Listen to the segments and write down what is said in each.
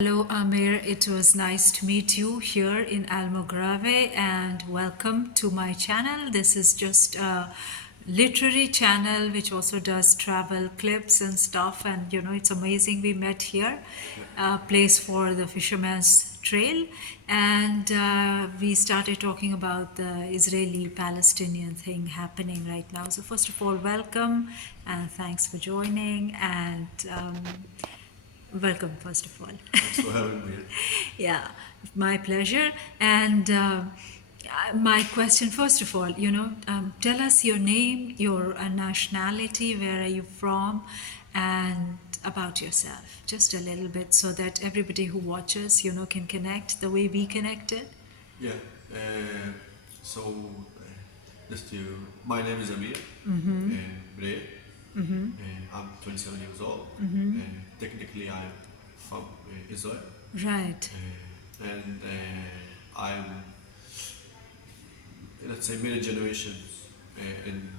Hello, Amer. It was nice to meet you here in Almograve and welcome to my channel. This is just a literary channel which also does travel clips and stuff. And it's amazing we met here, a place for the Fisherman's Trail. And we started talking about the Israeli Palestinian thing happening right now. So, first of all, welcome and thanks for joining. And welcome, first of all. Thanks for having me. Yeah, my pleasure. And my question, first of all, tell us your name, your nationality, where are you from, and about yourself, just a little bit, so that everybody who watches, can connect the way we connected. Yeah. So, just to, my name is Amer. Bre. I'm 27 years old. Technically, I'm from Israel. Right. I'm, let's say, many generations in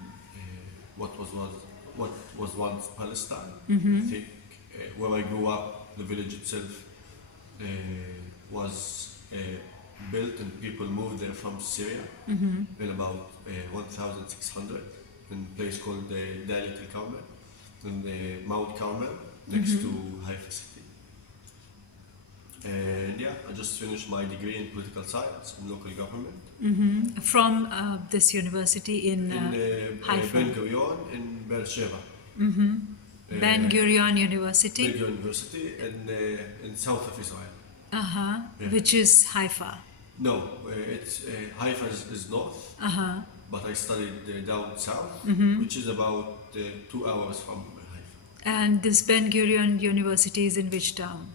what was once Palestine. I think where I grew up, the village itself was built and people moved there from Syria in about 1600 in a place called Dalit al-Carmel in the Mount Carmel next to Haifa city. And yeah, I just finished my degree in political science in local government. From this university in Haifa. Ben Gurion in Beersheba. Ben Gurion University. Ben Gurion University in south of Israel. Uh-huh. Yeah. Which is Haifa. No, it's Haifa is north, Uh-huh. but I studied down south, which is about 2 hours from Haifa. And this Ben Gurion University is in which town?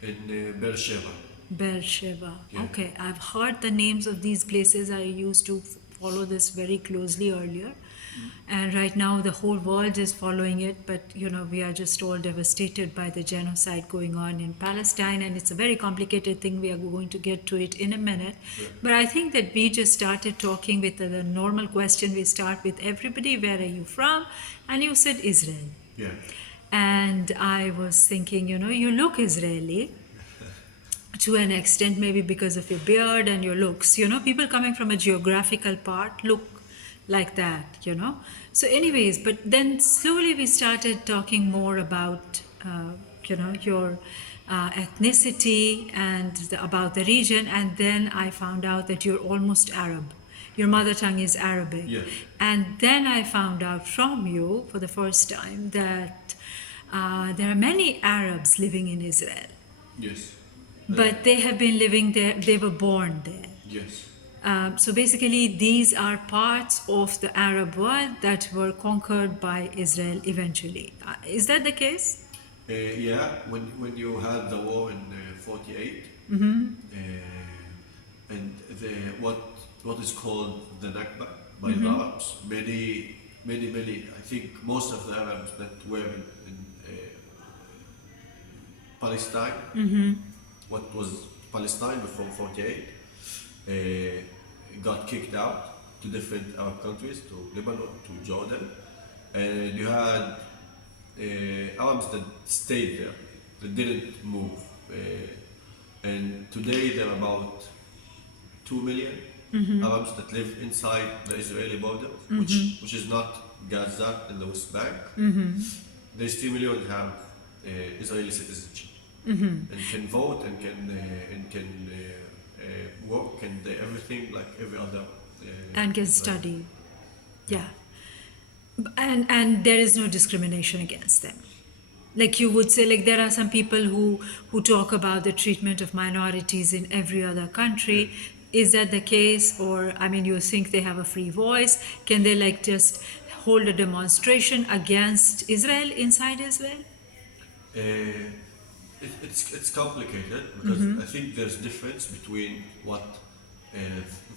In Beersheba. Beersheba. Yeah. Okay, I've heard the names of these places. I used to follow this very closely earlier. And right now the whole world is following it, but we are just all devastated by the genocide going on in Palestine, and it's a very complicated thing. We are going to get to it in a minute. Yeah. But I think that we just started talking with the normal question we start with everybody, where are you from? And you said Israel. Yeah. And I was thinking, you look Israeli to an extent, maybe because of your beard and your looks. People coming from a geographical part look like that. So anyways, but then slowly we started talking more about, your ethnicity and about the region. And then I found out that you're almost Arab. Your mother tongue is Arabic. Yeah. And then I found out from you for the first time that there are many Arabs living in Israel. Yes. But they have been living there, they were born there. Yes. So basically, these are parts of the Arab world that were conquered by Israel eventually. Is that the case? Yeah, when you had the war in 48, and what is called the Nakba by the Arabs, many, I think most of the Arabs that were in Palestine, what was Palestine before 48, got kicked out to different Arab countries, to Lebanon, to Jordan, and you had Arabs that stayed there, that didn't move, and today there are about 2 million Arabs that live inside the Israeli border, which is not Gaza and the West Bank. These 2 million have Israeli citizenship and can vote and can work and everything like every other. And can study. Yeah. And there is no discrimination against them. Like you would say, like there are some people who talk about the treatment of minorities in every other country. Is that the case? Or, you think they have a free voice? Can they just hold a demonstration against Israel inside Israel? It's complicated because I think there's difference between what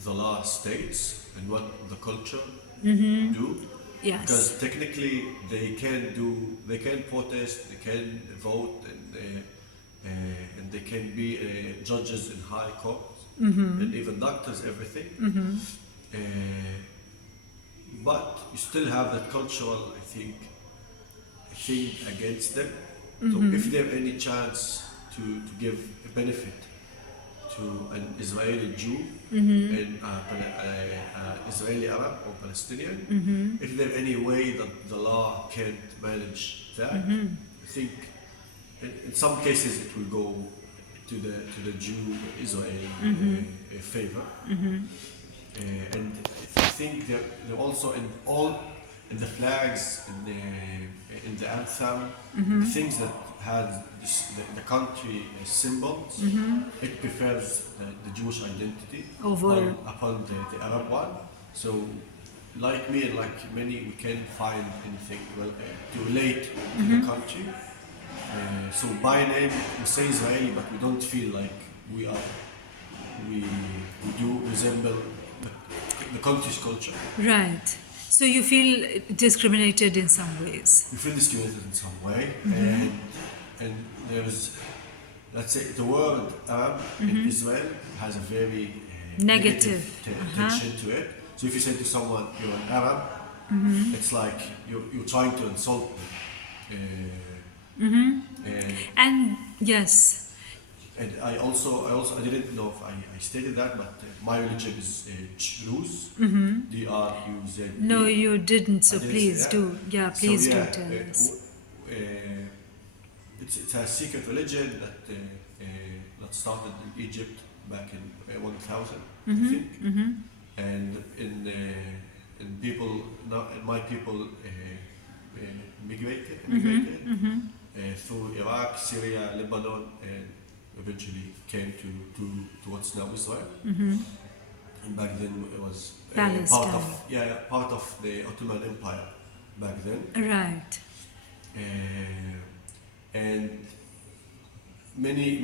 the law states and what the culture do. Yes. Because technically they can protest, they can vote, and they can be judges in high courts and even doctors, everything. But you still have that cultural, I think, thing against them. So if they have any chance to give a benefit to an Israeli Jew and Israeli Arab or Palestinian, if there any way that the law can't manage that, I think in some cases it will go to the Jew Israeli favor. And I think they're also in the flags, in the anthem, the things that had the country symbols, it prefers the Jewish identity Over. upon the Arab one. So, like me and like many, we can't find anything to relate to the country. So by name we say Israeli, but we don't feel like we are. We do resemble the country's culture. Right. So you feel discriminated in some ways. We feel discriminated in some way, and there's, let's say, the word Arab in Israel has a very Negative. tension to it. So if you say to someone you're an Arab, it's like you're trying to insult them. And yes, And I didn't know if I stated that, but my religion is Druze, D-R-U-Z. no, you didn't. So I didn't please say that. do. Yeah, So, please yeah, do tell us. It's a secret religion that started in Egypt back in 1000, I think, and in people, in my people migrated through Iraq, Syria, Lebanon, and eventually came to what's now Israel. And back then it was Palestine. part of the Ottoman Empire back then. Right. And many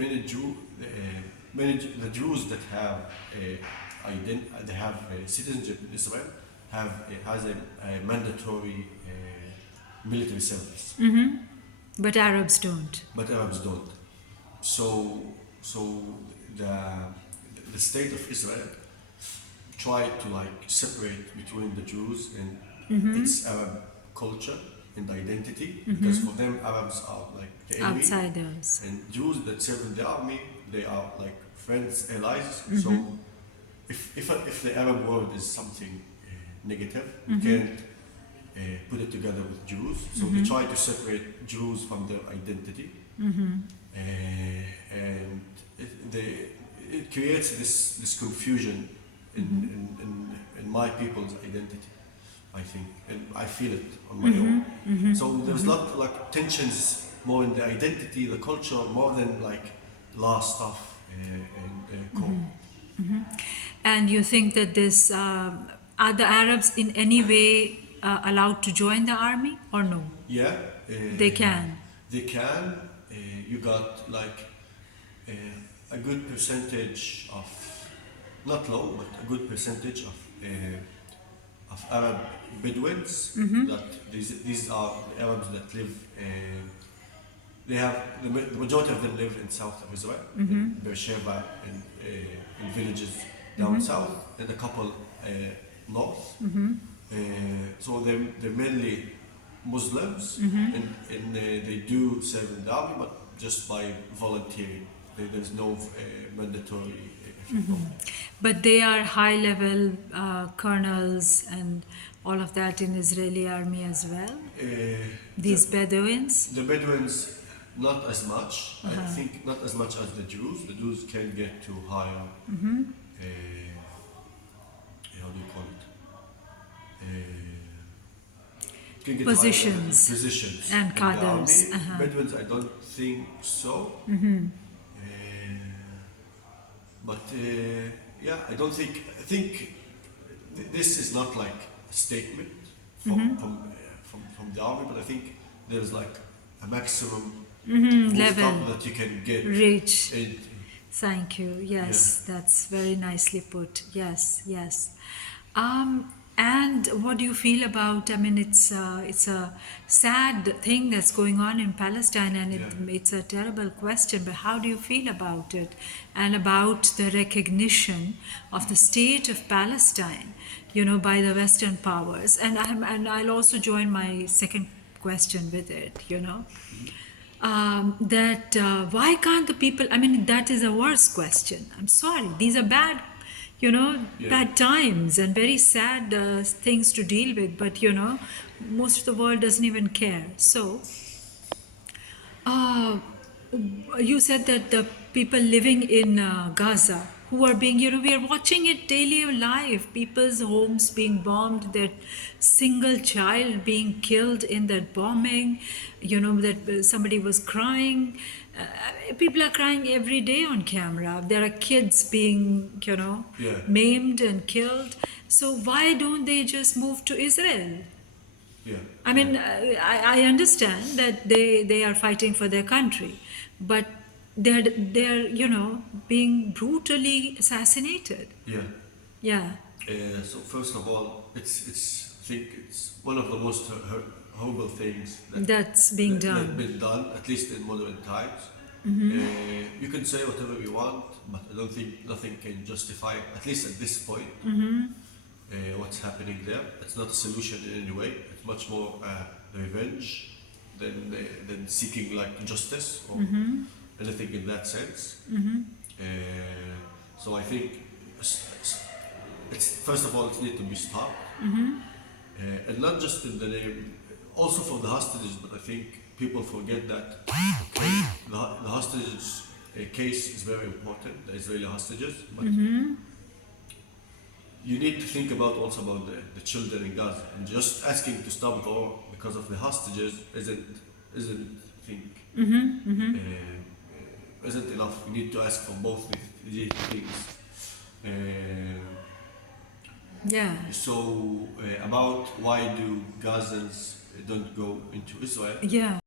the Jews that have they have citizenship in Israel has a mandatory military service, But Arabs don't. but Arabs don't. So the state of Israel tried to like separate between the Jews and its Arab culture and identity, because for them Arabs are like the enemy, Outsiders. and Jews that serve in the army, they are like friends, allies. So if the Arab word is something negative, you can't put it together with Jews. So they try to separate Jews from their identity, and it creates this confusion in my people's identity, I think, and I feel it on my own. So there's not like tensions more in the identity, the culture, more than like law stuff and code. And you think that this are the Arabs in any way allowed to join the army or no? Yeah, They can. They can. You got like a good percentage of, not low, but a good percentage of Arab Bedouins. That these are the Arabs that live. They have the majority of them live in south of Israel, in Beersheba, and in villages down south, and a couple north. So they're mainly Muslims, and they do serve in the army, but just by volunteering. There's no mandatory. But they are high-level colonels and all of that in Israeli army as well. These Bedouins. The Bedouins, not as much. I think not as much as the Jews. The Jews can get to higher. How do you call it? Can get Positions. higher positions And in the cadres. army. Bedouins, I don't think so. But yeah, I don't think. I think this is not like a statement from the army, but I think there's like a maximum Level. that you can get. Reach. And Thank you. Yes, that's very nicely put. Yes, yes. And what do you feel about? I mean, it's a sad thing that's going on in Palestine, and it's a terrible question. But how do you feel about it, and about the recognition of the state of Palestine, by the Western powers? And I'll also join my second question with it. that why can't the people, I mean, that is a worse question. I'm sorry, these are bad, Yeah, bad times and very sad things to deal with, but most of the world doesn't even care. So uh, you said that the people living in Gaza who are being, we are watching it daily live, people's homes being bombed, that single child being killed in that bombing, that somebody was crying. People are crying every day on camera. There are kids being, yeah, maimed and killed. So why don't they just move to Israel? yeah, I yeah, mean, I understand that they are fighting for their country, but they're being brutally assassinated. yeah. Yeah, So first of all, it's I think it's one of the most horrible things that's being that done. been done, at least in modern times. You can say whatever you want, but I don't think nothing can justify, at least at this point, what's happening there. It's not a solution in any way. It's much more revenge than seeking like justice or anything in that sense. Uh, so I think it's first of all it needs to be stopped, and not just in the name, also for the hostages. But I think people forget that okay, the hostages case is very important. The Israeli hostages, but you need to think about also about the children in Gaza, and just asking to stop the war because of the hostages isn't I think isn't enough. We need to ask for both these things. Yeah. So about why do Gazans don't go into Israel? Yeah.